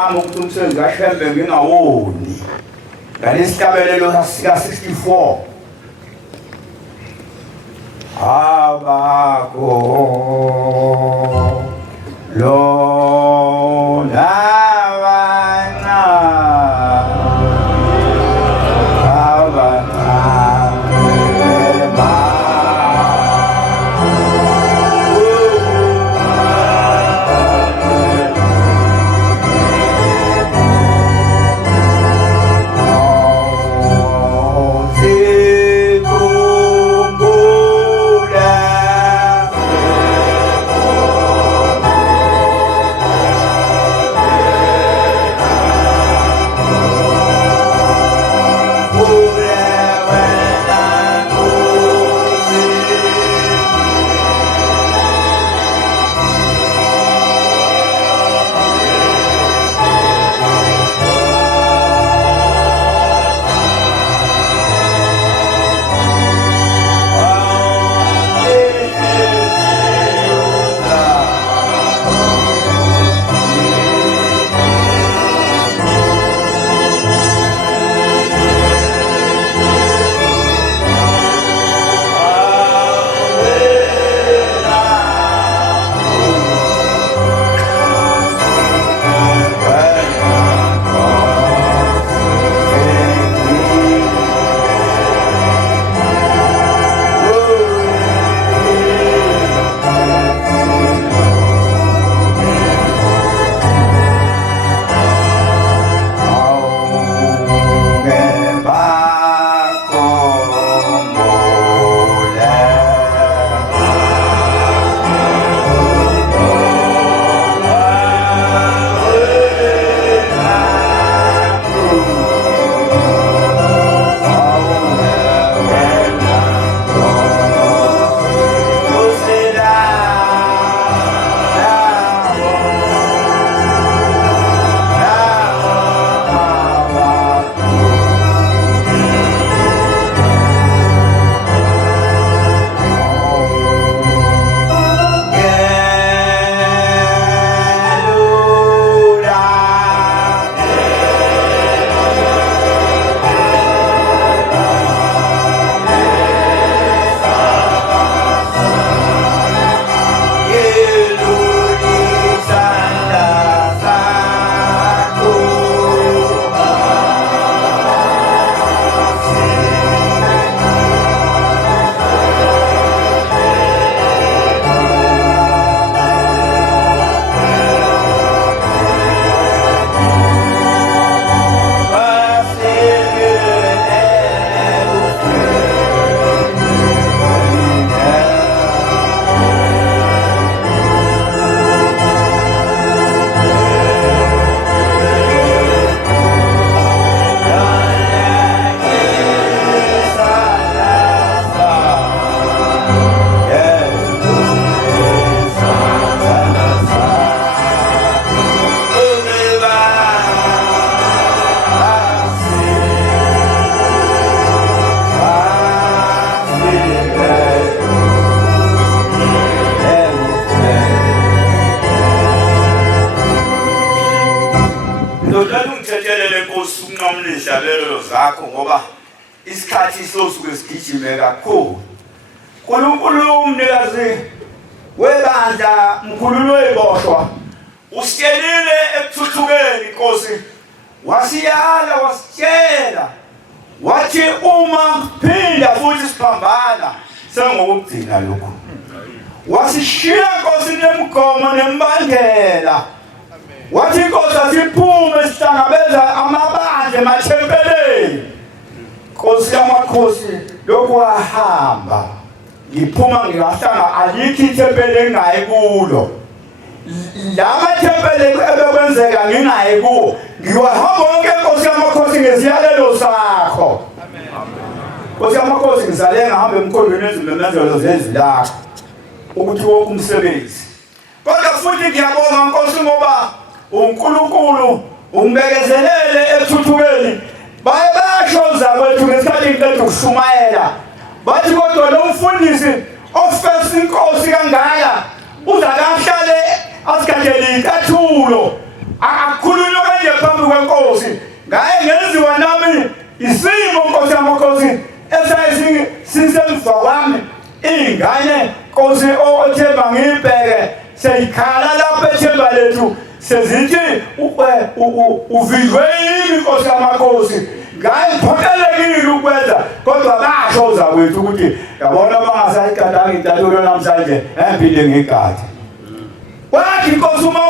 wami ukuthi umsebenzi kaShembe ngingawoni ngalesihlabelelo sika 64 abakho lo lavana zakho ngoba isikhathi sosuke sigijime kakhulu. uNkulunkulu umnikazi webandla mkhululo weboshwa usitelile ekuthuthukeni Nkosi wasiyala wasitshela wathi uma phinda futhi siphambana sengokugcina lokho wasishiya Nkosi nemgomo nembandela wathi Nkosi asiphume sihlangabeza amabandla emathempeleni Nkosi yamakhosi lokho wahamba ngiphuma ngiyahlanga alikho ithempeli engayi kulo lama thempeli ebekwenzeka ngingayi kuwo ngiwahamba wonke Nkosi yamakhosi ngeziyalelo sakho amen Nkosi yamakhosi ngizale ngihamba emkhondweni ezimemezelo zezwi lakho ukuthi wonke umsebenzi kodwa futhi ngiyabonga Nkosi ngoba uNkulunkulu ungibekezelele ekuthuthukeni bayabashoza kwethu ngesikhathi ngicela ukushumayela bathi kodwa lo mfundisi ofesa inkosi kangaka uza kahlale asigadele inkathulo akukhulunywa wenkosi ngaye ngenziwa nami isimo Nkosi yamakhosi sisemva kwami ingane Nkosi othemba ngibheke seyikhala lapha ethemba lethu sezithi uvidwe yini Nkosi yamakhosi ngaye ngiphoqelekile ukwenza kodwa basho zakwethu ukuthi yabona bangasayigadanga idathulo namhlanje emphinde ngigade wathi Nkosi uma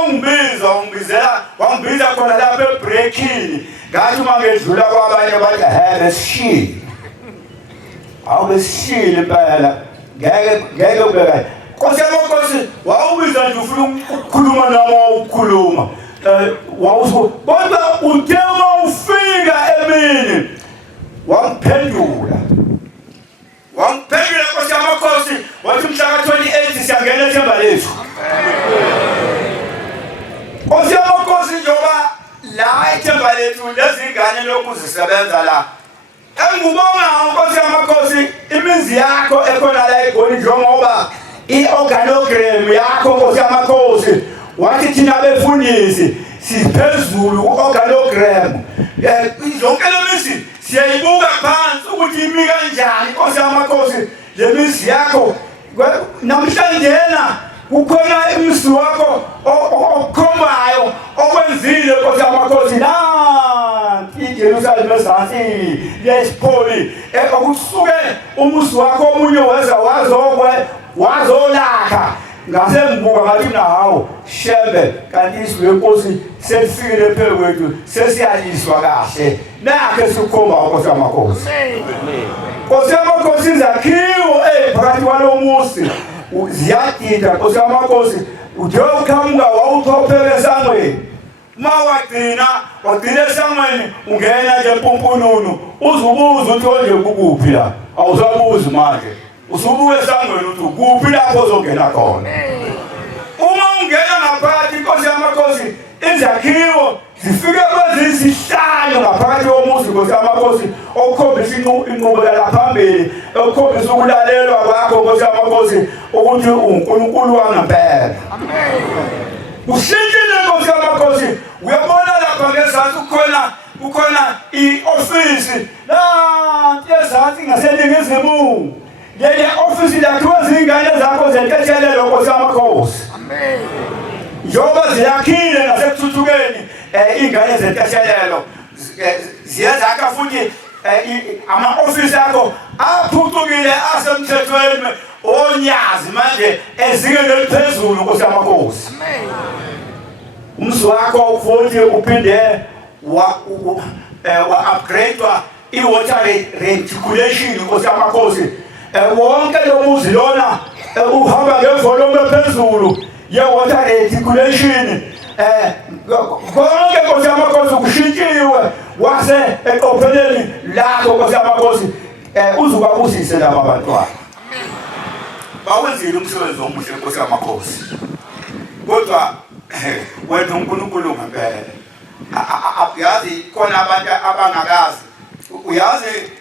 wangibiza khona lapha ebreakini ngathi uma ngedlula kwabanye bathi besishile besishile impela ngeke ubeka Nkosi yamakhosi wawubiza nje ufuna ukukhuluma nami wawukhuluma kodwa uthe uma ufika emini wangiphendula Nkosi yamakhosi wathi mhla ka-28 siyangena ethemba lethu Nkosi yamakhosi njengoba la ethemba lethu lezingane lokuzisebenza la engubonga Nkosi yamakhosi imizi yakho ekhona la eGoli njengoba i-organogram yakho Nkosi yamakhosi wathi thina befundisi siphezulu ku-organogram zonke le mizi siyayibuka phansi ukuthi imi kanjani Nkosi yamakhosi le mizi yakho namhlanjena kukhona imisi wakho okhombayo okwenzile Nkosi yamakhosi nanti iJerusalem ezansi lesipholi okusuke umusi wakho omunye weza wazolakha ngase ngibuka ngathi nawo shembe kanti isizwe lenkosi selifikile phezu kwethu sesiyaliswa kahle nakhe sikhomba Nkosi yamakhosi Nkosi yamakhosi izakhiwo phakathi kwalo musi ziyadida Nkosi yamakhosi uthe uqhamuka wawuthophele esangweni uma wagcina esangweni ungena nje empumpununu uzubuza ukuthi onje kukuphi la awusabuzi manje usubuke esangweni ukuthi kuphi lapho ozongena khona uma ungena ngaphakathi Nkosi yamakhosi izakhiwo zifike kwezisihlanu ngaphakathi komuzi Nkosi yamakhosi okukhombisa inqubekela phambili okukhombisa ukulalelwa kwakho Nkosi yamakhosi ukuthi uNkulunkulu wangempela ushintshile Nkosi yamakhosi uyabona lapha ngezansi kukhona i-ofisi nanti ezansi ngaseningizimu leli ofisi lakhiwe zingane zakho zentethelelo Nkosi yamakhosi njengoba ziyakhile ngasekuthuthukeni ingane zentethelelo ziyazakha futhi ama-ofisi akho aphucukile asemthethweni onyazi manje ezingeni eliphezulu Nkosi yamakhosi umsi wakho futhi uphinde wa-upgradewa i-water reticulation Nkosi yamakhosi wonke lo muzi lona uhamba ngevolume ephezulu ye-water reticulation konke Nkosi yamakhosi kushintshiwe wase eqopheleni lakho Nkosi yamakhosi uzubabusise laba bantwana bawenzile umsebenzi omuhle Nkosi yamakhosi kodwa wena uNkulunkulu ngempela uyazi khona abantu abangakazi uyazi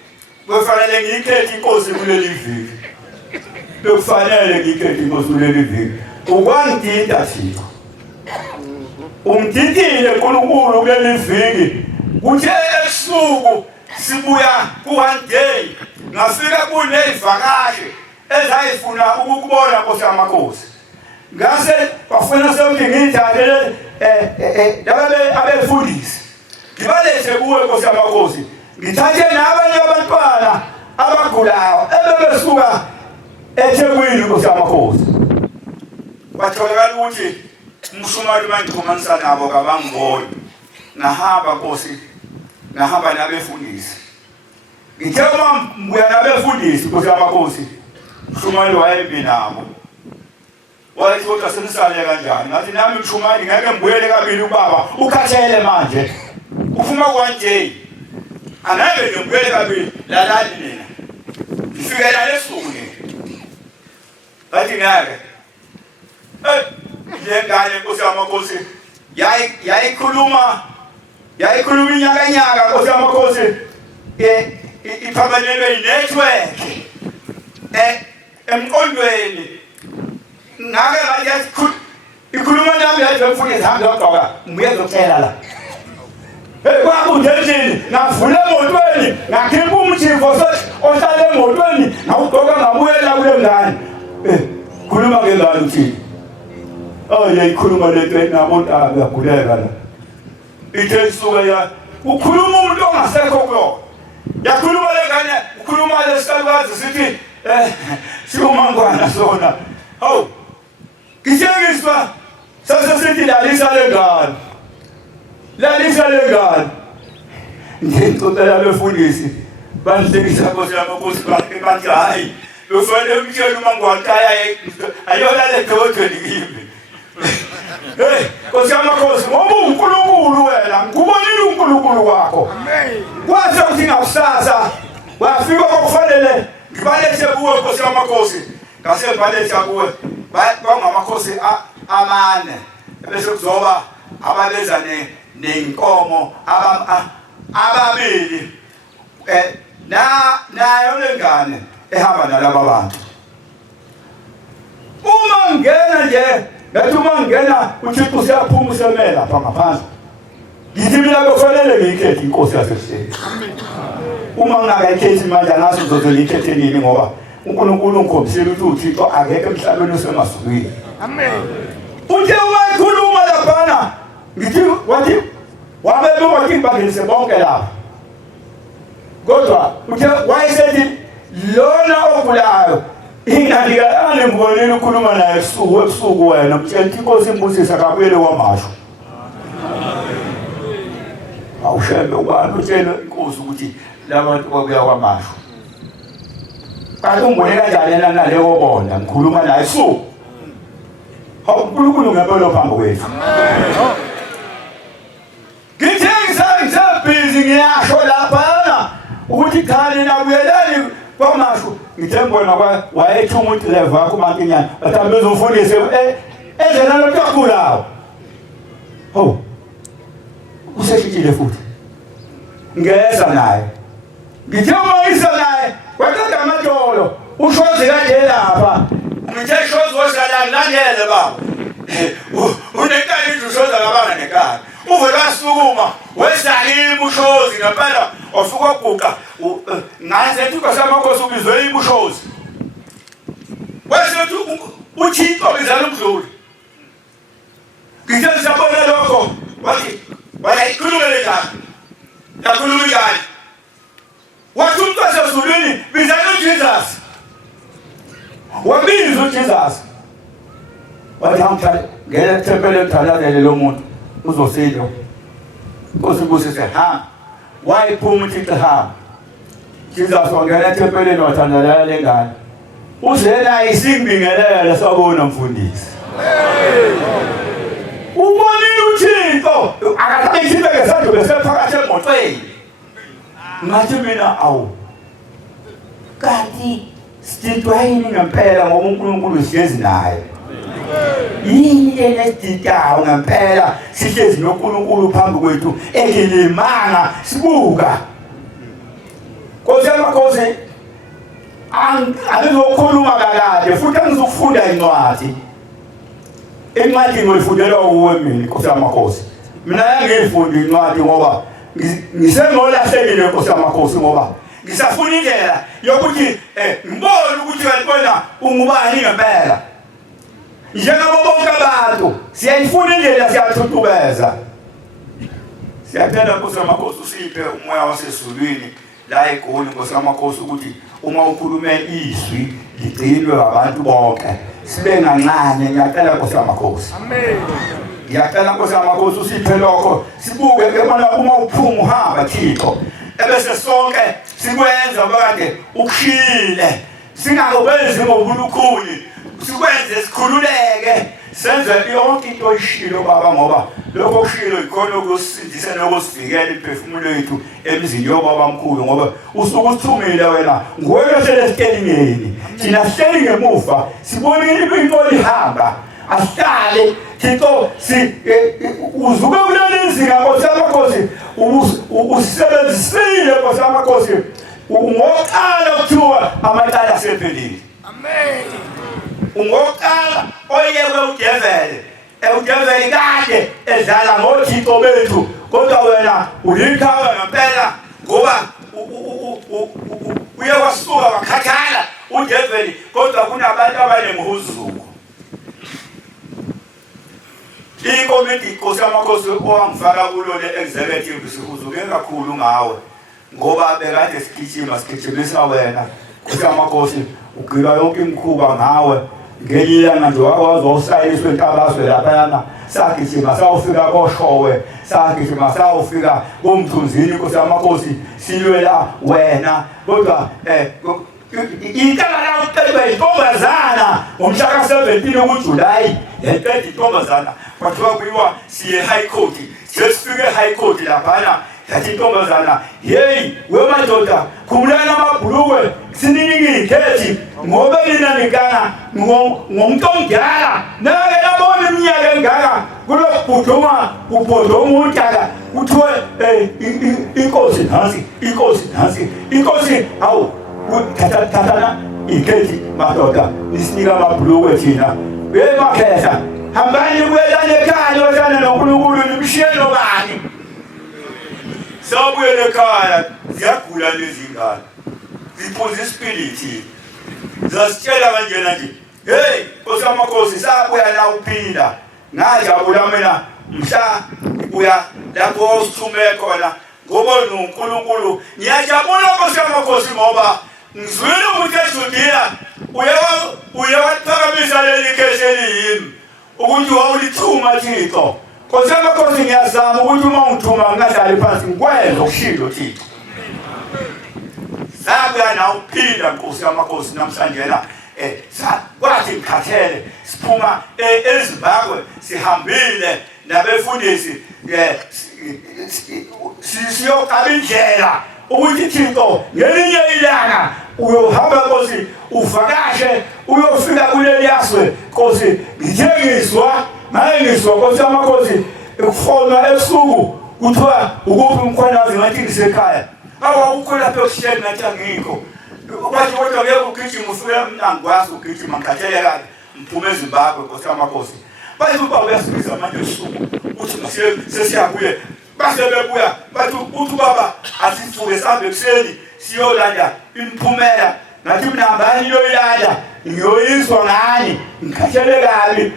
kufanele ngikhethe inkosi kuleli viki bekufanele ngikhethe inkosi kuleli viki ukwangidida thina umdidile uNkulunkulu kuleli viki kuthe ebusuku sibuya ku-1 day ngafika kunezivakashi ezayifuna ukukubona Nkosi yamakhosi ngase bafuna ukuthi ngiyithathele abefundisi ngibalethe kuwe Nkosi yamakhosi ngithathe nabanye abantwana abagulayo ebebesuka eThekwini Nkosi yamakhosi batholakala ukuthi umshumali mangixhumanisa nabo kabangiboni ngahamba Nkosi ngahamba nabefundisi ngithe uma mbuya nabefundisi Nkosi yamakhosi umshumali wayembi nabo wathi kodwa senisale kanjani ngathi nami mshumali ngeke ngibuyele kabili ubaba ukhathele manje ufuna ku-1 day angeke ngibuyele kabili lalani nina ngifikela lesuku bathi ngeke njengane Nkosi yamakhosi yayikhuluma inyakanyaka Nkosi yamakhosi iphabanelwe network emqondweni ngake ngathi ikhuluma nami yathi bemfundisi hambe yogqoka ngibuye ngizotshela la ngakudendini ngavula emotweni ngakhipha umjimvo ohlala emotweni ngawugqoka ngabuyela kule ngane khuluma ngengane uthini yayikhuluma lento nabontanga uyaguleka la ithe isuka ya ukhuluma umuntu ongasekho kuyona yakhuluma le ngane ukhuluma lesikhathi sithi siumangwana sona hawu ngithengiswa sasesithi lalisa lengane ngicela befundisi banhlekisa Nkosi yami ukuthi bathi hayi ufanele umtshela umangwana ayona le dothweni kimi Nkosi yami ngoba uNkulunkulu wena ngikubonile uNkulunkulu wakho amen kwaze uthi ngakusasa wafika kokufanele ngibalethe kuwe Nkosi yami ngase ngibalethe kuwe bangamakhosi amane bese kuzoba ababeza nenkomo ababili nayo lengane ehamba nalabo bantu uma ngena nje ngathi uma ngena uThixo siyaphuma usemela lapha ngaphansi ngithi mina kufanele ngikhethe inkosi yasesiseni amen uma ngingakhethi manje ngathi ngizozikhethe nini ngoba uNkulunkulu ungikhombisile ukuthi uThixo akekho emhlabeni usemazulwini amen uthe wayikhuluma laphana ngithi wathi wabebuka imbangelise bonke lapha kodwa uthe wayesethi lona ogulayo ingandikane ngibonile ukhuluma naye ebusuku wena mtshela inkosi imbusisa kabuyele kwamasho awushembe ubani utshela inkosi ukuthi labantu babuya kwamasho kanti ungibone kanjani yena naleyo bona ngikhuluma naye ebusuku uNkulunkulu ngempela phambi kwethu ngithe ngisabhizi ngiyasho lapha ukuthi khani nabuyelani kwamasho ngithe ngibona wayethi umuntu leva kumankinyana bathambe bezofundise ezena lokugulayo useshitshile futhi ngeza naye ngithe uma ngisa naye waqeda amadolo ushozi kanje lapha ngithe shozi wosala ngandele baba unenkani ushoza labanga nenkani uvela wasukuma wesahima ushozi ngempela osuka oguqa ngaze thuka samakhosi ubizwe ibushozi wasethi uThixo bizala umdluli ngithe sabona lokho wathi ikhuluma lenjani yakhuluma njani wathi umntwana ezulwini bizala uJesus wabiza uJesus wathi hamthale ngeke ethempelini uthandazele lo muntu uzosindwa Nkosi busise ha wayiphuma uThixo ha Jesus wangena ethempelini wathandazela lengane uzena isimbingelela sabona mfundisi ubonile uThixo akathayithi ngesandla besephakathi emotweni ngathi mina awu kanti sithwayini ngempela ngoba uNkulunkulu sihlezi naye yini lena sididao ngempela sihlezi noNkulunkulu phambi kwethu ekilimanga sibuka Nkosi yamakhosi angizokhuluma kalade futhi angizokufunda incwadi ngifundela kuwe mina Nkosi yamakhosi mina yangiyifundi incwadi ngoba ngisengolahlekile Nkosi yamakhosi ngoba ngisafuna indlela yokuthi ngibone ukuthi wena ungubani ngempela njengabo bonke abantu siyayifuna indlela siyathuthukeza siyathanda Nkosi yamakhosi usiphe umoya wasezulwini la eGoli Nkosi yamakhosi ukuthi uma ukhulume izwi ligcinwe abantu bonke sibe ngancane ngiyacela Nkosi yamakhosi amen ngiyacela Nkosi yamakhosi usiphe lokho sibuke emana uma uphuma uhamba Thixo ebese sonke sikwenza bakade ukushile singakubenzi ngobulukhuni sikwenze sikhululeke senze yonke into oyishilo baba ngoba lokho kushilo ikona ukusindisa nokusivikela imphefumulo yethu emizini yobaba omkhulu ngoba usuke usithumile wena nguwena selesitelingeni thina sihleli ngemuva sibonile into ihamba asihlale Thixo uzuke kulelizinga Nkosi yamakhosi usebenzisile Nkosi yamakhosi ungoqala kuthiwa amacala asephelile amen ungoqala oyeke udevele udevele kade edlala ngoThixo bethu kodwa wena ulikhawa ngempela ngoba uye wasuka wakhathala uDeveli kodwa kunabantu abanemhuzuko. Ikomiti Nkosi yamakhosi owangifaka kulo le executive sihuzuke kakhulu ngawe ngoba bekade sigijimisa wena Nkosi yamakhosi ugqiba yonke imikhuba ngawe ngelilanga nje wazosayiswa entabazwe laphana sagijima sawufika koShowe sagijima sawufika komthunzini Nkosi yamakhosi silwela wena kodwa intaba la uqedwe intombazana ngomhla ka-17 kuJulayi yaqeda intombazana kwathiwa kuyiwa siye high court sesifike high court laphana yathi intombazana hey wemadoda khumulana amabhulukwe siningi ikhethi ngoba lina nikana ngomuntu omdala nake labona iminyaka engaka kulokubhuduma ubhodoma untaka kuthiwe inkosi nansi inkosi awu thathana ikhethi madoda nisinika amabhulukwe thina emakhehla hambani kuyelana ekhaya wazana noNkulunkulu nimshiye nobani sabuyele ekhaya ziyagula lezi ngane ziphuza isipilithi zasitshela kanjena nje hey Nkosi yamakhosi sabuya la uphila ngajabula mina mhla uya lapho usithume khona ngoba noNkulunkulu ngiyajabula Nkosi yamakhosi ngoba ngizwile ukuthi eJudiya uye wathakamisa leli khesheni yimi ukuthi wawulithuma Thixo. Nkosi yamakhosi ngiyazama ukuthi uma ungithuma ngingadlali phansi ngikwenza ukushilo Thixo. Sabuya na uphila Nkosi yamakhosi namhlanje la kwathi ngikhathele siphuma eZimbabwe sihambile nabefundisi siyoqala indlela ukuthi Thixo ngelinye ilanga uyohamba Nkosi uvakashe uyofika kuleli yaswe Nkosi ngithengiswa ngiswa Nkosi yamakhosi ukufonwa ebusuku kuthiwa ukuphi umkhwanazi ngathi ngisekhaya awukho lapho ekushiyeni ngathi angikho kwathi kodwa ke ugijima ufika mnangwazi ugijima ngikhatheleka mphume eZimbabwe Nkosi yamakhosi bathi ubaba uyasibiza manje ebusuku uthi sesiyabuye base bebuya bathi uthi baba asithuke sihambe ekuseni siyolanda imiphumela ngathi mina ngani yoyilanda ngiyoyizwa ngani ngikhathele kabi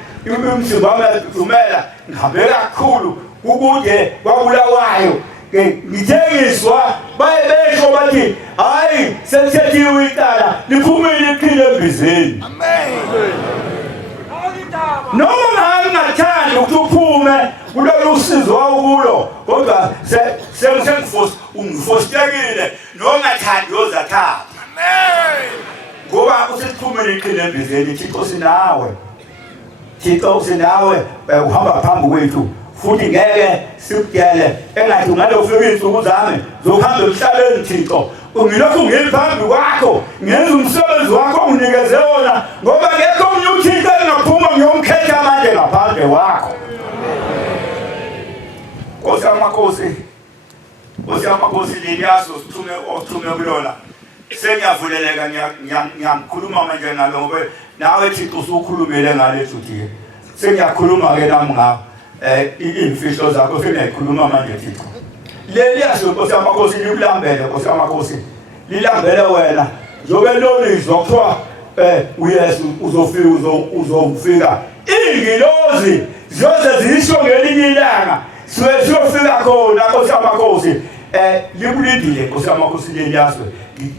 umzimba wami udumela ngihambe kakhulu ukude kwabulawayo ngithengiswa bayebesho bathi hayi sekuthethiwe icala liphumile iphile embizeni amen noma ngathanda ukuthi uphume kulolu sizo wawulo kodwa ungifostekile nongathandi yozathatha amen ngoba usiphumile iphile embizeni Thixo sinawe uhamba phambi kwethu futhi ngeke sikutshele engathi ungalofika insuku zami zokuhamba emhlabeni Thixo ungilokhu ngiphambi kwakho ngenza umsebenzi wakho unginikeze wona ngoba ngekho omunye uThixo engaphuma ngiyomkhetha manje ngaphandle kwakho. Nkosi yamakhosi leliyaso sithume kulona sengiyavuleleka ngiyamkhuluma manje ngalo ngoba nawe Thixo usukhulumele ngale Judiya sengiyakhuluma ke nami ngawo imfihlo zakho sengiyakhuluma manje Thixo leliyaso Nkosi yamakhosi likulambele Nkosi yamakhosi lilambele wena njobe lolizwa kuthiwa uyesu uzofika ingilozi ziyoze zisho ngelinye ilanga siyofika khona Nkosi yamakhosi likulindile Nkosi yamakhosi leliyaswe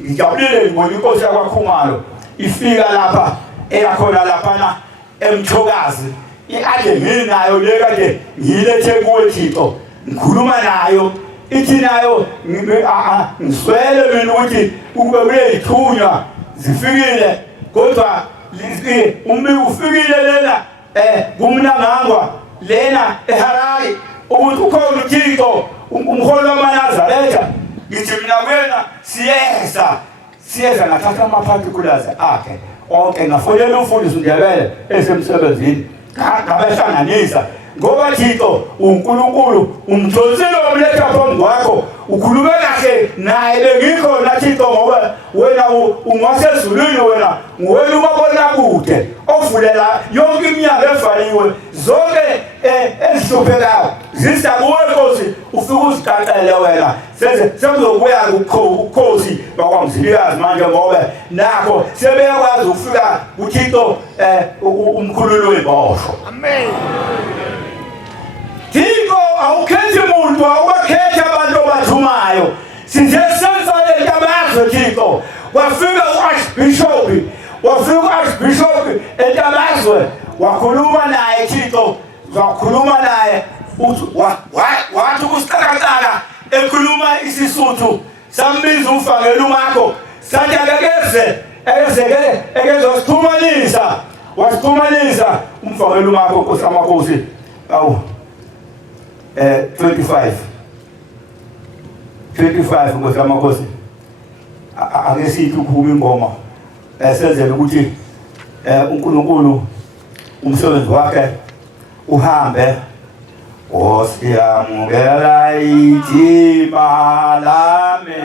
ngijabulile ngoba inkosi yakwaKhumalo ifika lapha eyakhona laphana eMthokazi ade nginayo le kade ngilethe kuwe Thixo ngikhuluma nayo ithi nayo ngiswele mina ukuthi kube uyithunywa zifikile kodwa umbiko ufikile lena kumnangangwa lena eHarare ukuthi ukhona uThixo umholi wamaNazaretha ngithi mina wena siyeza ngathatha ama-particulars akhe onke ngafonela umfundisi uNdebele esemsebenzini ngabehlanganisa ngoba Thixo uNkulunkulu umthonsile wamletha phambi kwakho ukhulume kahle naye bengikhona Thixo ngoba wena ungwasezulwini wena umabona kude ovulela yonke iminyango evaliwe zonke ezihluphekayo zisa kuwe Nkosi ufike uziqaqele wena sekuzokuya kubukhosi bakwamzilikazi manje ngoba nakho sebeyakwazi ukufika kuThixo umkhululi wembosho. Amen. Thixo awukhethi umuntu awubakhethi abantu obathumayo size senza entabazwe Thixo wafika uArchbishop entabazwe wakhuluma naye Thixo wakhuluma naye wathi kusicakacaka ekhuluma isiSuthu sambiza umfangela umakho sathi akeze wasixhumanisa umfangela umakho Nkosi amakhosi awu 25 Nkosi amakhosi ake sithi ukuphuma ingoma esenzele ukuthi uNkulunkulu umsebenzi wakhe uhambe osiyamukela ithimba lami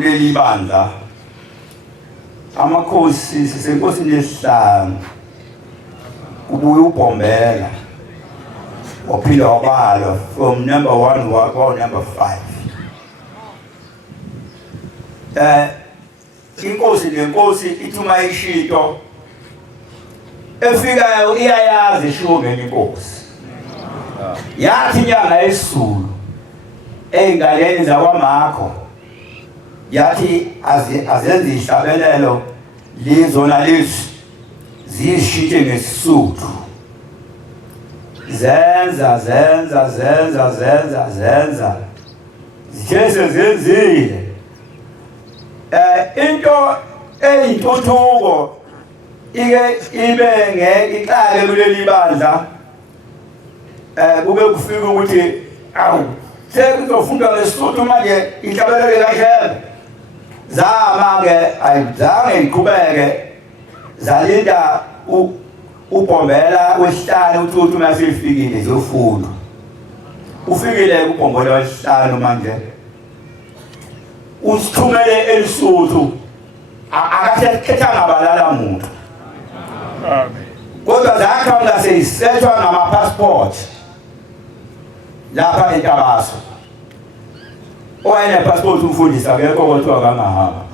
kuleli bandla amakhosi sisenkosini yesihlanu ubuye ubhombela waphila wabalwa from number 1 wa number 5. Inkosi lenkosi ithuma ishito efikayo iyayazi ishongeni inkosi yathi inyanga yesizulu ey'ngaleni zakwamakho yathi azenze ihlabelelo lizona lezi ziyishintshe ngesisuthu zenza zithe sezenzile into eyintuthuko ike ibe iqale kuleli bandla kube kufika ukuthi awu sekuzofundwa ngesisuthu manje inhlabelelo kahle zama-ke ayizange iqhubeke zalinda ubhombela wesihlanu uthuthu maselifikile ziyofundwa ufikile kubhombela wesihlanu manje usithumele elisuthu akakhethanga balala muntu kodwa zakhanga seyisethwa ngama-passport lapha eNtabaso owayene-passport umfundisi akekho kwathiwa kangahamba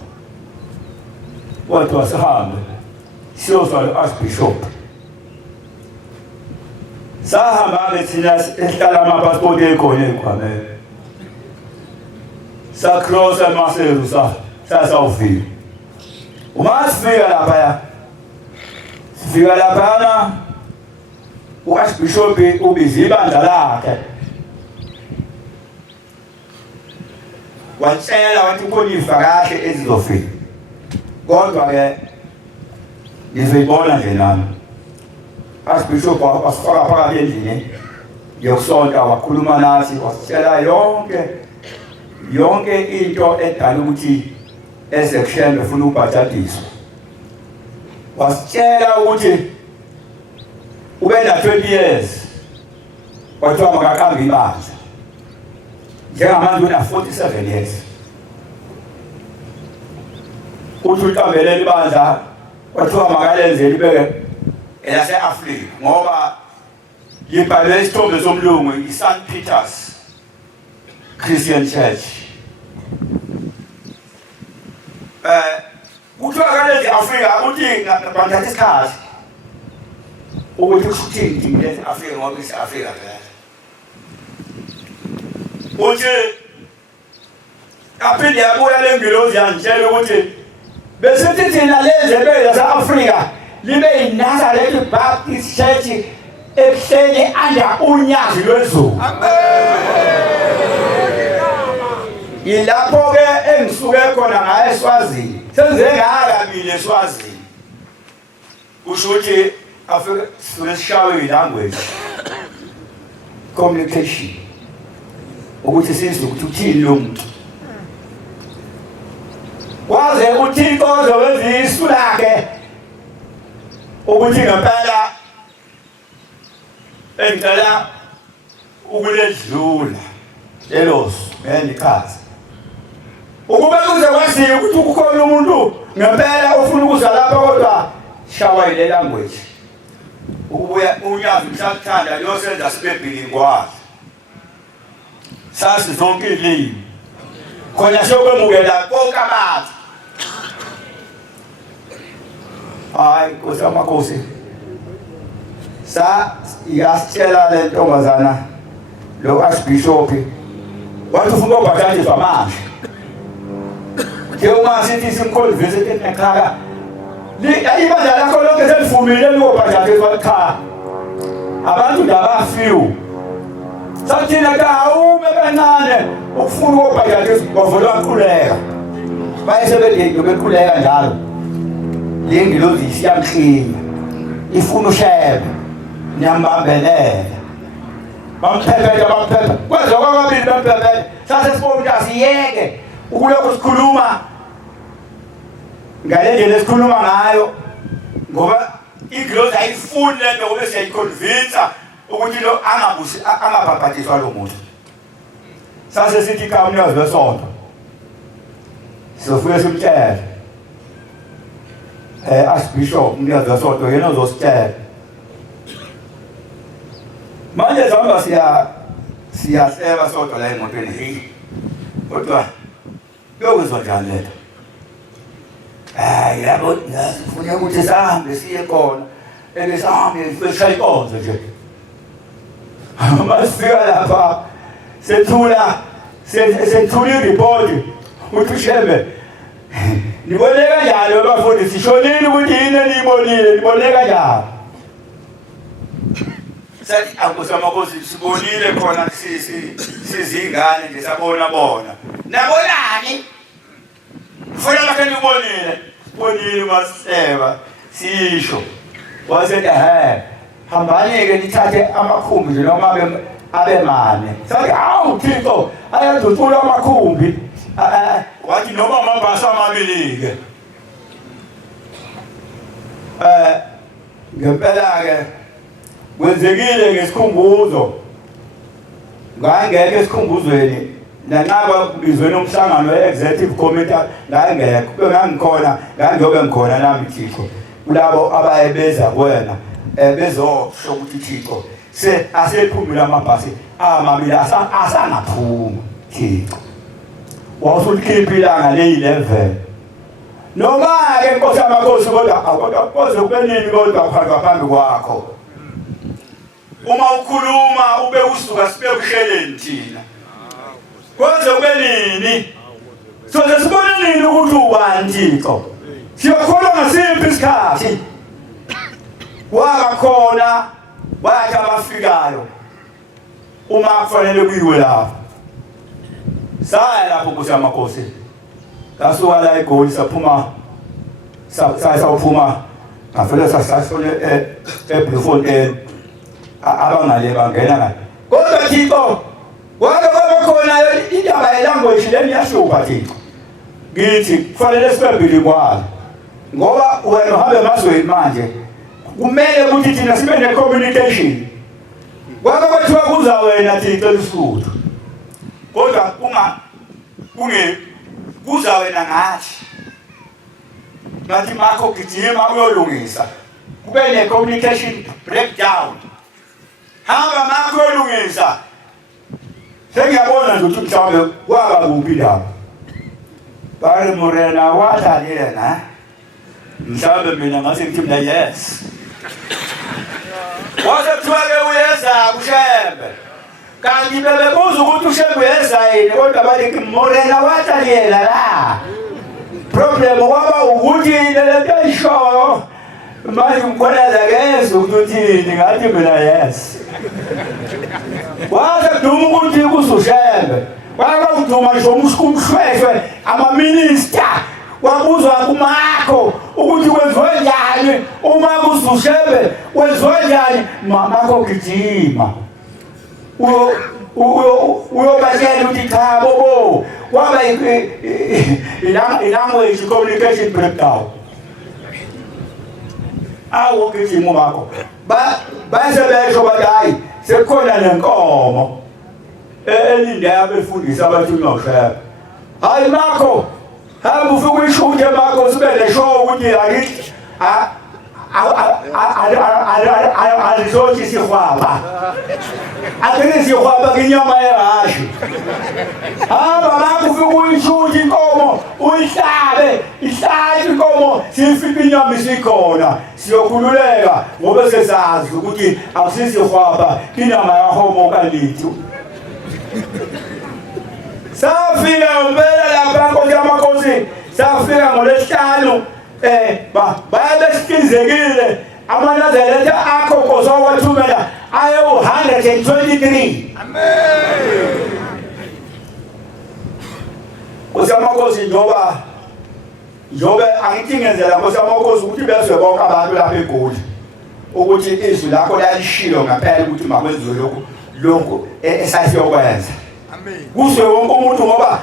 kwathiwa sihambe siyozwa lo-archbishop sahamba-ke thina esihlala ama-passport ekhona ey'khwameni sakrosa emaseru sasawufika uma sifika laphaya sifika laphana u-archbishop ubize ibandla lakhe watshela wathi khona iy'vakashi ezizofika kodwa-ke ngizoyibona nje nami archbishop wasifaka phakathi endlini yokusonta wakhuluma nathi wasitshela yonke into edala ukuthi esection befuna ukubhatathiswa wasitshela ukuthi ube na 20 years wathiwa makaqambe ibandla njengamanje una 47 years uthi uqambelele ibandla wathiwa makalenze libeke elase-Afrika ngoba libhalwe isithombe somlungu i-St. Peter's Christian Church. Kuthiwa kalenze Afrika ukuthi bangathatha isikhathi ukuthi kushuthi ngidingile Afrika ngoba isi-Afrika vele uthi aphinde yabuya le ngilozi yangitshela ukuthi besithi thina lenze lase-Afrika libe yiNazaretha Baptist Church ehleli anda unyazi lwezulu. Yilapho-ke engisuke khona ngaye eSwazini senze ngakabili eSwazini kusho ukuthi afike sisuke sishawe i-language communication ukuthi sizwe ukuthi uthini lo muntu kwaze uThixo ozowenza isu lakhe ukuthi ngempela engicela ukuledlula lelosu ngelikhathi ukube kuze kwaziwe ukuthi kukhona umuntu ngempela ofuna ukuza lapha kodwa shawa ile language ukubuya unyazi mhlakuthanda liyosenza sibe bilingwazi sasi zonke ilimi khona sokwemukela konke abantu hayi Nkosi yamakhosi yasitshela le ntombazana lo archbishop wathi ufuna ukubhatathiswa manje ke uma sithi simkhonvise ekhaya ibandla lakho lonke selifumile lokubhatathiswa ekhaya abantu ndabafiwe sathina kawume kancane ukufuna ukubhatathiswa bavula baqhuleka bayesebedinga beqhuleka njalo le ngilozi isiyamhlina ifuna ushebe nyambambelele bamphephetha kwenza kwababili bamphephetha sase sibona ukuthi asiyeke ukulokhu sikhuluma ngale ndlela esikhuluma ngayo ngoba ingilozi ayifuni le nto ngoba siyayiconvinsa ukuthi lo angabhabhatiswa lo muntu sase sithi kamnikazi wesonto sofuna simtshele Archbishop umnikazi wasonto yena uzositshela manje zihamba siyaseba sonto la emotweni hey kodwa kuyokwenziwa njani lento yabo ngifuna ukuthi sihambe siye khona sihambe sishaya inkonzo nje masifika lapha sethula ireport uthi ushebe nibone kanjalo abafundi sishonile ukuthi yini eniyibonile nibone kanjalo sathi akusamakhosi sibonile khona sizingane nje sabona nabonani ufuna lakhe nibonile maseba sisho wasethi hambani-ke nithathe amakhumbi nje noma abe mane sathi hawu Thixo ayazuthula amakhumbi wathi noma amabhasi amabili-ke ngempela-ke kwenzekile ngesikhumbuzo ngangekho esikhumbuzweni nanqaba bizweni umhlangano we-executive committee ngangekho ngangiyobe ngikhona nami Thixo kulabo abayebeza kuwena bezosho ukuthi Thixo asephumile amabhasi amabili asangaphuma Thixo wawusulikhipha ilanga le-11 noma-ke Nkosi yamakhosi kodwa koze kube nini kodwa phambi kwakho uma ukhuluma ube usuka sibe buhleleni thina koze kube nini soze sibone nini ukuthi ubani Thixo siyakholwa ngasiphi isikhathi wakhona bathi abafikayo uma kufanele kuyiwe lapho saya lapho Nkosi yamakhosi kasuka la eGoli saphuma ngafela sasasole eBloemfontein abangale bangena ngale kodwa Thixo kwake kwaba khona indaba yelanguage leni yashuka Thixo ngithi kufanele sibebhili kwalo ngoba wena uhambe emazweni manje kumele ukuthi thina sibe ne-communication kwake kwathiwa kuza wena Thixo elisuthu kodwa kuza wena ngathi makho gijima uyolungisa kube ne-communication breakdown hamba makho uyolungisa sengiyabona nje ukuthi mhlawumbe kwaba kuphi lapho bari Morena wathi yena mhlawumbe mina ngase ngithi mina yes wasethiwa-ke uyeza kuShembe kanti bebebuza ukuthi uShembe uyeza yini kodwa bathi Morena wathi yena la problem kwaba ukuthi lento ayishoyo manje umkhoneza kezwe ukuthi ngathi mina yes waze kuduma ukuthi kusuShembe kwaba uduma nje umshweshwe ama-minister wabuzwa kumakho ukuthi kwenziwe njani uma kusuShembe kwenziwe njani mamakho gijima uyobatshela ukuthi cha bobo kwaba i-language communication breakdown awu gijima umakho basebesho bathi hayi sekukhona nenkomo elindeka befundisa abathunywa uShembe hayi makho hamba ufike uyishuthe makho sibe neshow ukuthi akithi alizothi sihwaba akhele sihwaba kinyama yehashi hamba makho ufike uyishuthe inkomo uyihlabe ihlathi inkomo sifike inyama isikhona siyokhululeka ngoba sesazi ukuthi akusisihwaba kinyama yahomo kalithi safika ngempela lapha Nkosi yamakhosi safika ngoLwesihlanu bayabesikinzekile amanazaretha akho Nkosi wawathumela aye 123 amen Nkosi yamakhosi njobe angithi ngenzela Nkosi yamakhosi ukuthi bezwe bonke abantu lapha eGoli ukuthi izwi lakho lalishilo ngaphela ukuthi makwenziwe lokhu esasiyokwenza kuzwe wonke umuntu ngoba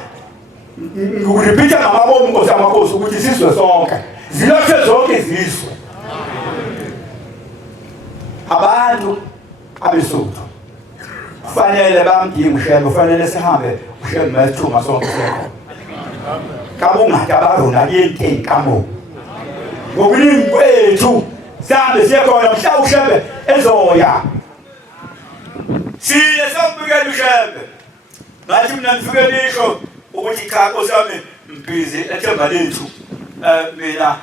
ngikurepeat ngamabomu Nkosi yamakhosi ukuthi sizwe sonke zilokhe zonke izizwe abantu abesuthu kufanele bamdinge uShembe kufanele sihambe uShembe masithuma sonke sekho kabungata barona yenteni kamo ngokuningi kwethu sambe siyakhona mhla uShembe ezoya siye sambukela uShembe ngathi mina ngifike lisho ukuthi cha nkosami mbhizi ethemba lethu mina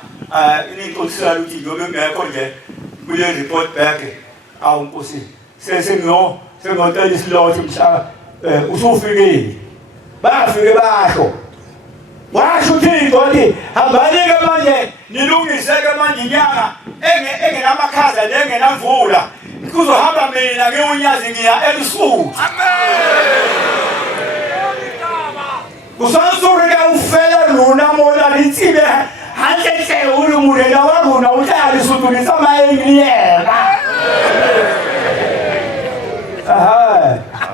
ininkosi ukuthi njobe ngekho nje kule report back awu nkosi sengotela isilothe mhla usufikile bafike basho washo uThixo wathi hambani-ke manje nilungise-ke manje inyanga engenamakhaza nengenamvula kuzohamba mina ngiwunyazi ngiya ebusuku kusansurika ufela luna mona litsime hantle uri morena wa rona o tla re sutulisa maeng yena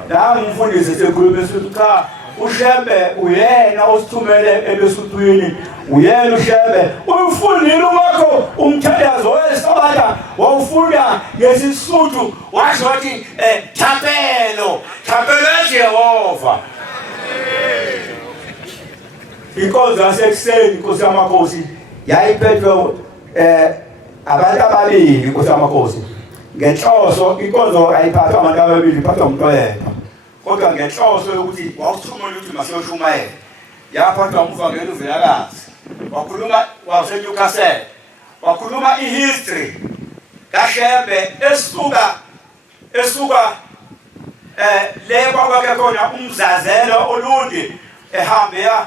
la umfundisi sekhulume sithi cha uShembe uyena osithumele ebesuthwini uyena uShembe umfundile wakho umthandazo weSabatha wawufunda ngesisuthu washo wathi thapelo Jehova inkonzo yasekuseni inkosi yamakhosi yayiphethwe abantu ababili inkosi yamakhosi ngenhloso inkonzo ayiphathwa abantu ababili iphathwa umuntu oyedwa kodwa ngenhloso yokuthi wawuthumela ukuthi masiyoshumayela yaphathwa umvangeli uVelakazi wakhuluma waseNewcastle wakhuluma ihistory kaShembe esuka le kwakhe khona umzazelo olundi ehambe ya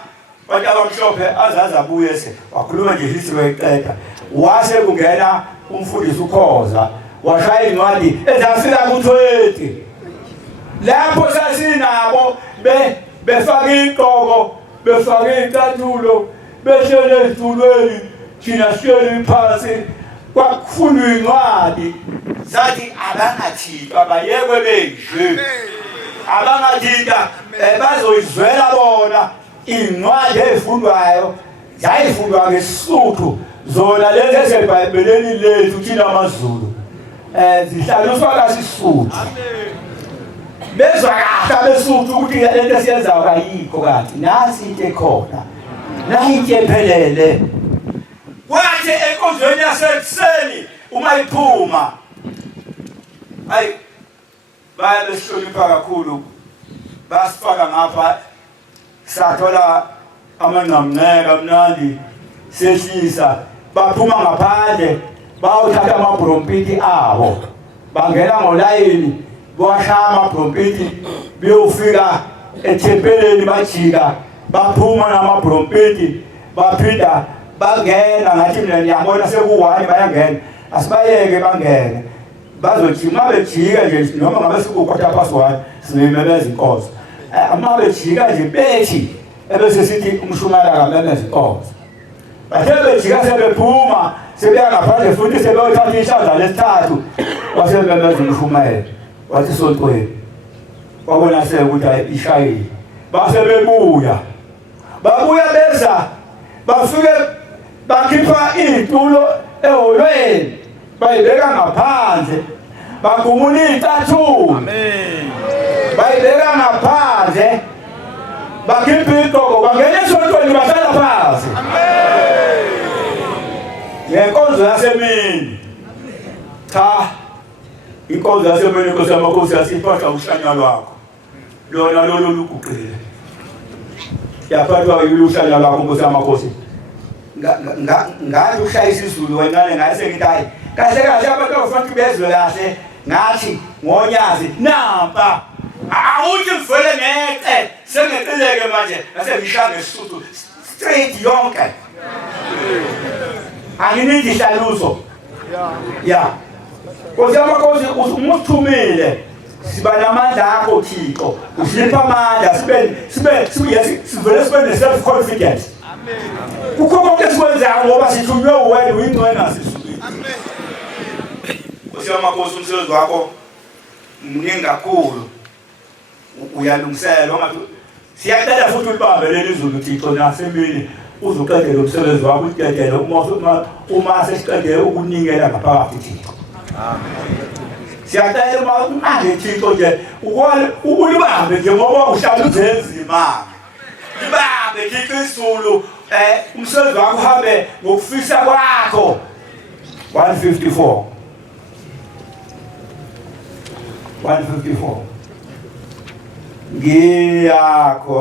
bantu abamhlophe azazi abuye se wakhuluma nje history eqeda wase kungena umfundisi uKhoza washaya incwadi ezafika ku20 lapho sasinabo befaka iqoko befaka incathulo behlele ezitulweni thina sihleli phansi kwakufundwa incwadi zathi abangathintwa bayekwe benje abangathinta bazoyizwela bona incwadi efundwayo yayifundwa ngesisuthu zona lezi eziBhayibhelini lethu thina amaZulu zihlaliswa kasisuthu bezwa kahle besuthu ukuthi lento esiyenzayo kayikho kanti nasi into ekhona nayi into ephelele kwathi enkonzweni yasekuseni uma iphuma ayi baya besihlonipha kakhulu basifaka ngapha sathola amangqamneka mnandi sehlisa baphuma ngaphandle bawuthatha amabrompiti abo bangena ngolayini bawashaya amabrompiti beyofika ethempeleni bajika baphuma namabrompiti baphinda bangena ngathi mina ngiyabona sekuwani bayangena asibayeke bangene bazojima bejika nje noma ngabe sikukwatha simemeza inkosi uma bejika nje bethi ebese sithi umshumela kamemeza inkosi bathe bejika sebephuma sebeya ngaphandle futhi sebeyothatha ishaza lesithathu wasebemeza umshumela wathi sontweni wabona ukuthi ishayile base bebuya babuya beza bafike bakhipha itulo eholweni bayibeka ngaphandle bagumula itathu amen bayibeka ngaphandle bakhipha iqoko bangena esontweni bahlala phansi amen ngenkonzo yasemini cha inkonzo yasemini inkosi yamakhosi yasiphatha uhlanya lwakho lona lolo luguqile yaphathwa uhlanya lwakho inkosi yamakhosi ngathi ushayisa izulu wena ngase ngithi hayi kahle kahle abantu abafanele bezwe kahle ngathi ngonyazi namba awuthi mfele ngeqe sengeqileke manje ngase ngishanga esisuthu straight yonke anginidi hlaluso ya Nkosi yamakhosi umuthumile siba namandla akho Thixo usipha amandla sivele sibe ne-self confidence amen kukho konke esikwenzayo ngoba sithunywe uwena uyingcwena sisukile amen Nkosi yamakhosi umsebenzi wakho mningi kakhulu uyalungisela ongathi siyacela futhi ulibambe leli zulu Thixo nasemini uzoqedela umsebenzi wakho uqedele uma sesiqedele ukunikela ngaphakathi Thixo amen siyacela manje Thixo nje ulibambe nje ngoba uhlala uzenzima libambe Thixo isulu umsebenzi wakho uhambe ngokufisa kwakho. 154 ngiyakho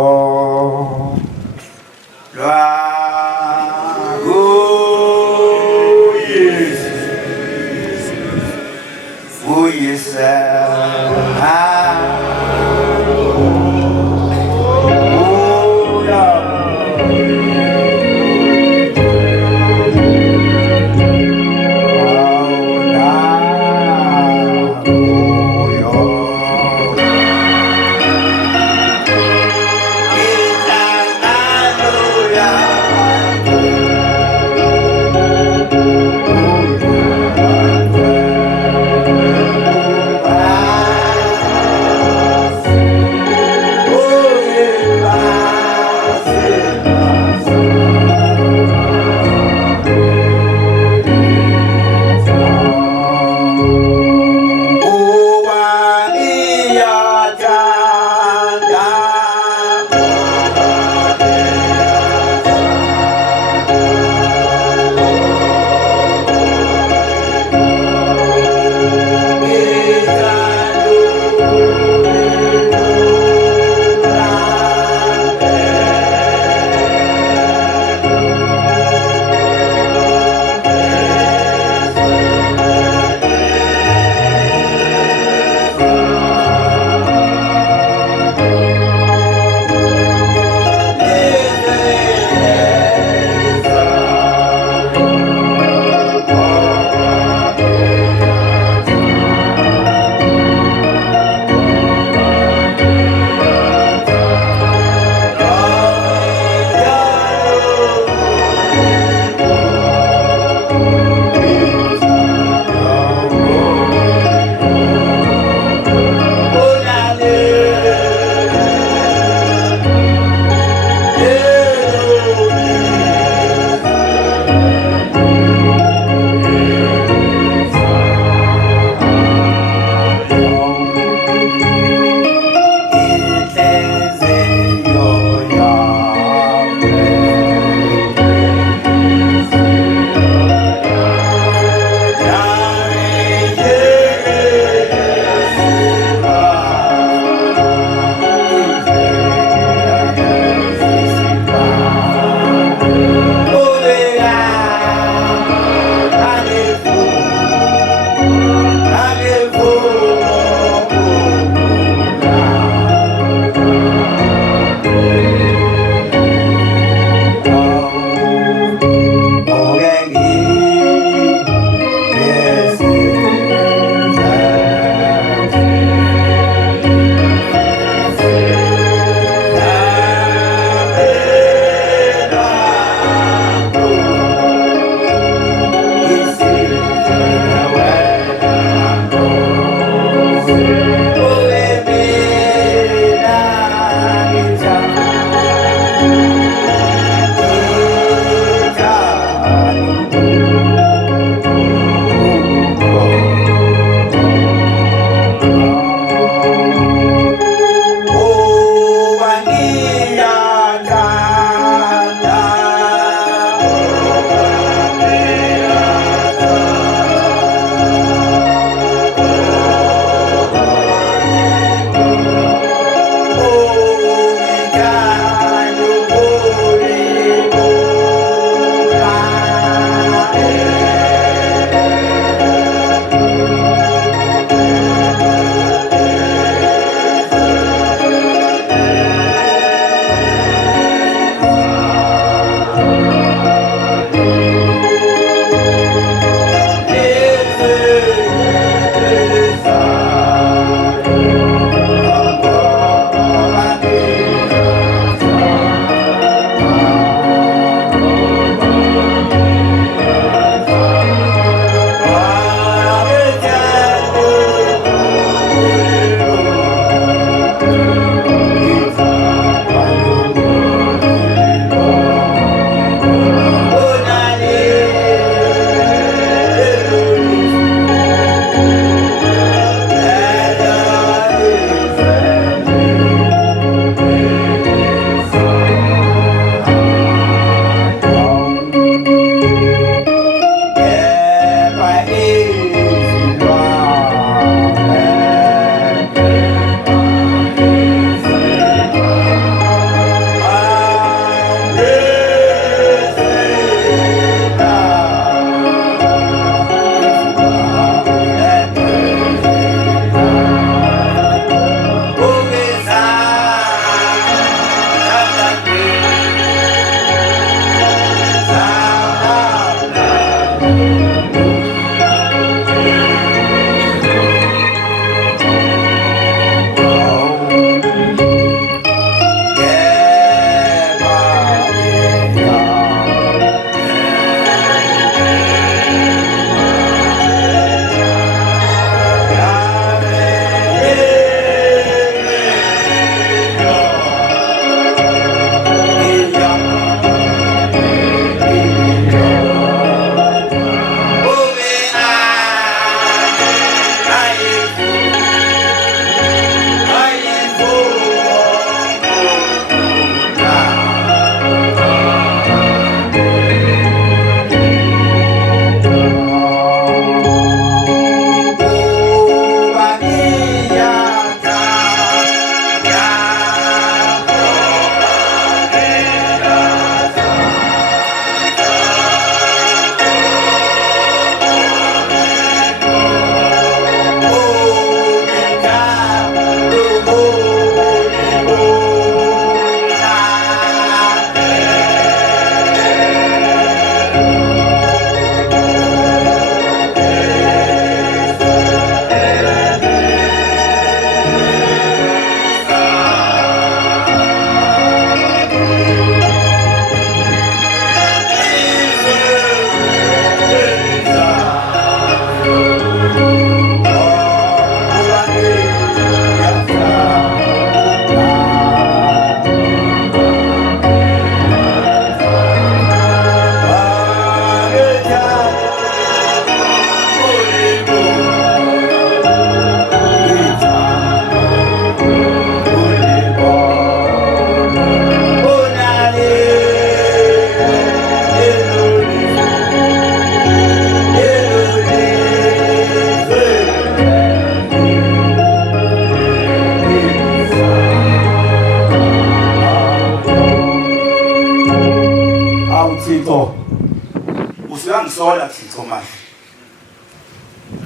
usuyangisola Thixo manje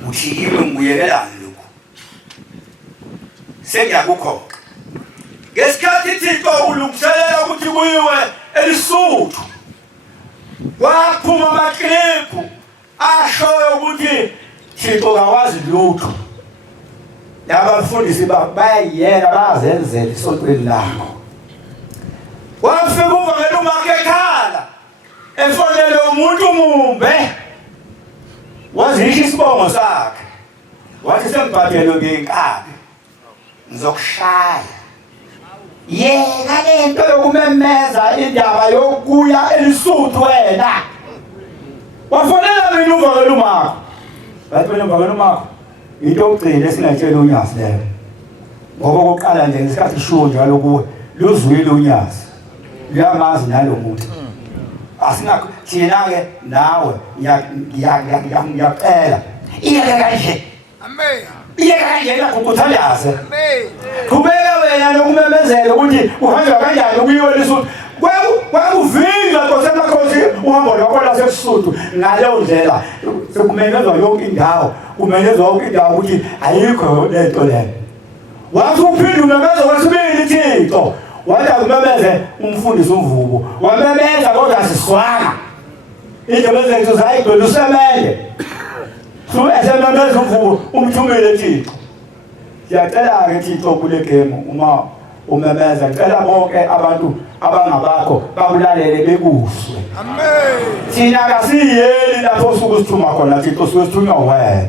uthi yimi ngibuyekelani lokho sengiyakukhoqa ngesikhathi Thixo ulungiselela ukuthi kuyiwe elisuthu waphuma amakliphu ashoyo ukuthi Thixo kawazi lutho abafundisi bayayiyela bazenzela isontweni lakho wafika uvangeli umakhe ekhala efonele umuntu mumbe wazisho isibongo sakhe wathi sengibhadele ngenkabi ngizokushaya yeka lento yokumemeza indaba yokuya elisuthu wena wafonela mina uvangeli umakho bathi wena uvangeli umakho into yokugcina esingayitshela uNyazi leyo ngoba okokuqala nje ngesikhathi sisho njalo kuwe luzwile uNyazi uyamazi nalo muntu asinakho thina-ke nawe ngiyacela iyeke kanje amen iyeke kanje nakukuthandaze amen qhubeka wena nokumemezela ukuthi uhamba kanjani ukuyiwe elisuthu kwakuvika kosemakhosi uhambo lwakho laseSuthu ngaleyo ndlela sekumenezwa yonke indawo kumenezwa yonke indawo ukuthi ayikho lento leyo wathi uphinde umemeza kwesibili Thixo wathi akumemeze umfundisi uMvubo wamemeza kodwa asiswanga indaba zethu zayigcwele usemende esememeza uMvubo umthumile Thixo siyacela-ke Thixo kule game uma umemeza ngicela bonke abantu abangabakho babulalele bekuzwe amen thina kasiyeli lapho usuku sithuma khona Thixo sithunywa wena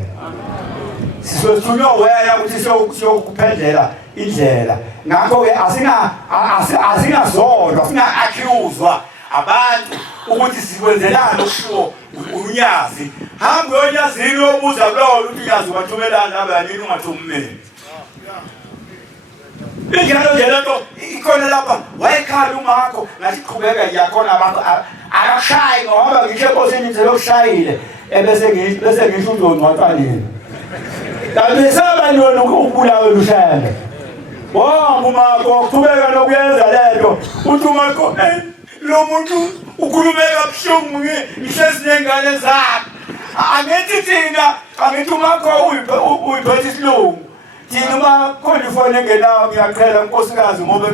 sithunywa wena ukuthi siyokuphendlela indlela ngakho-ke asingazodwa singa-accuswa abantu ukuthi sikwenzelani okushiwo uNyazi hambe uNyazini uyobuza kulowo ukuthi uNyazi wathumelani abanini ungathumeli injalo nje lento ikhona lapha wayekhala umakho ngathi qhubeka yakhona abantu akashayi ngoba ngisho enkosini nje lokushayile bese ngisho uzongcwathanini kanti saba lona ukubulawe lushayele umakho qhubeka nokuyenza lento uthi umakho lo muntu ukhulumeka kabuhlungu ngihlezi nengane zakhe angithi thina angithi umakho uyiphethe isilungu thina uma khona ifoni engenayo ngiyaqhela nkosikazi ngoba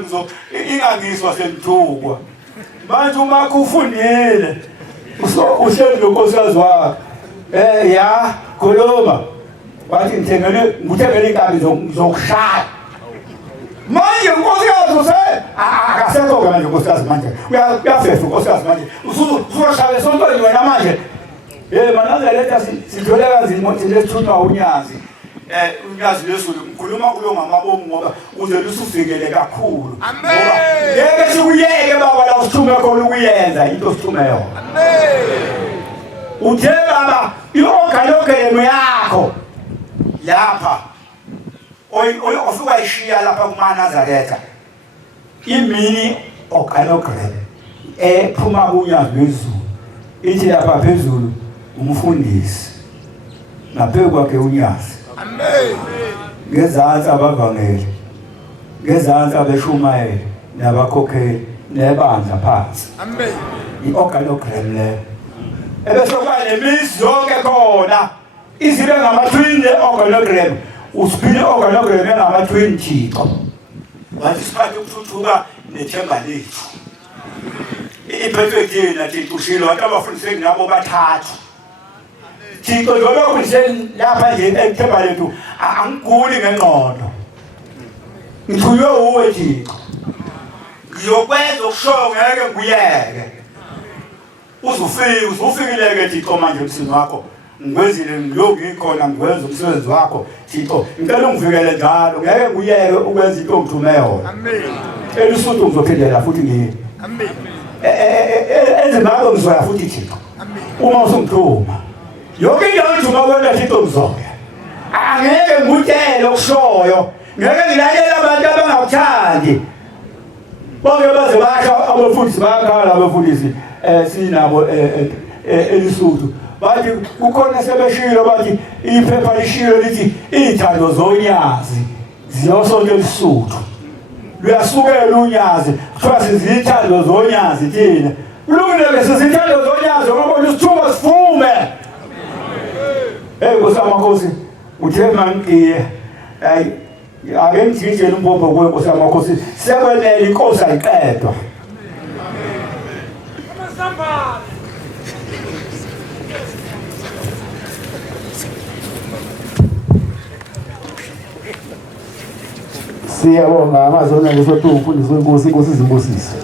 ingangiswa senithukwa manje umakho ufundile uhleli lonkosikazi wakhe ya khuluma wathi ngikuthengele inkabi zokushaya manje nkosikazi akasekho-ke manje nkosikazi manje uyafefa nkosikazi manje usushaya sontweni wena manje manazeletha sithole kanzima thina esithunywa uNyazi uNyazi lesu ngikhuluma kulo ngamabomu ngoba uze lusufikele kakhulu ngoba ngeke sikuyeke baba la usithume khona ukuyenza into sithume yona amen uthe baba i-organogram yakho lapha ofika ishiya lapha kumaNazaretha imini organogram ephuma kuNyazi lwezulu ithi lapha phezulu umfundisi ngaphezu kwakhe uNyazi amen ngezansi abavangeli ngezansi abeshumayeli nabakhokheli nebandla phansi amen i-organogram leyo ebese kuba nemizi yonke khona izibe ngama-twin le-organogram usiphile i-organogram engama-twin Thixo wathi isikhathi ukuthuthuka nethemba lethu iphethwe thina Thixo ushilo wathi abafundiseki nabo bathathu Thixo lokho ngiseni lapha nje ethemba lethu angiguli ngengqondo ngithunywe uwe Thixo ngiyokwenza okushoyo ngeke ngiyeke uzufikileke Thixo manje emsini wakho ngikwenzile ngiyogikhona ngikwenza umsebenzi wakho Thixo ngicela ungivikele njalo ngeke ngiyeke ukwenza into ongithume yona amen elisuthu ngizophindela futhi ngini amen ezimalo ngizoya futhi Thixo amen uma usungithuma yonke into engithuma kwena Thixo ngizoya angeke ngikutshele okushoyo ngeke ngilalela abantu abangakuthandi bonke baze basha abafundisi bayakhala abafundisi sinabo elisuthu bathi kukhona sebeshilo bathi iphepha lishilo lithi iy'thando zoNyazi ziyosonke elisuthu luyasukela uNyazi kuthiwa sizithando zoNyazi thina kulungile-ke sizithando zoNyazi ngoba lusithuba amakhosi uthe mangiye hayi ake ngijijele umbombo kuwe Nkosi amakhosi sekwenele inkosi ayiqedwa siyabonga amazwi naleso tuku ufundiswe inkosi izimbusise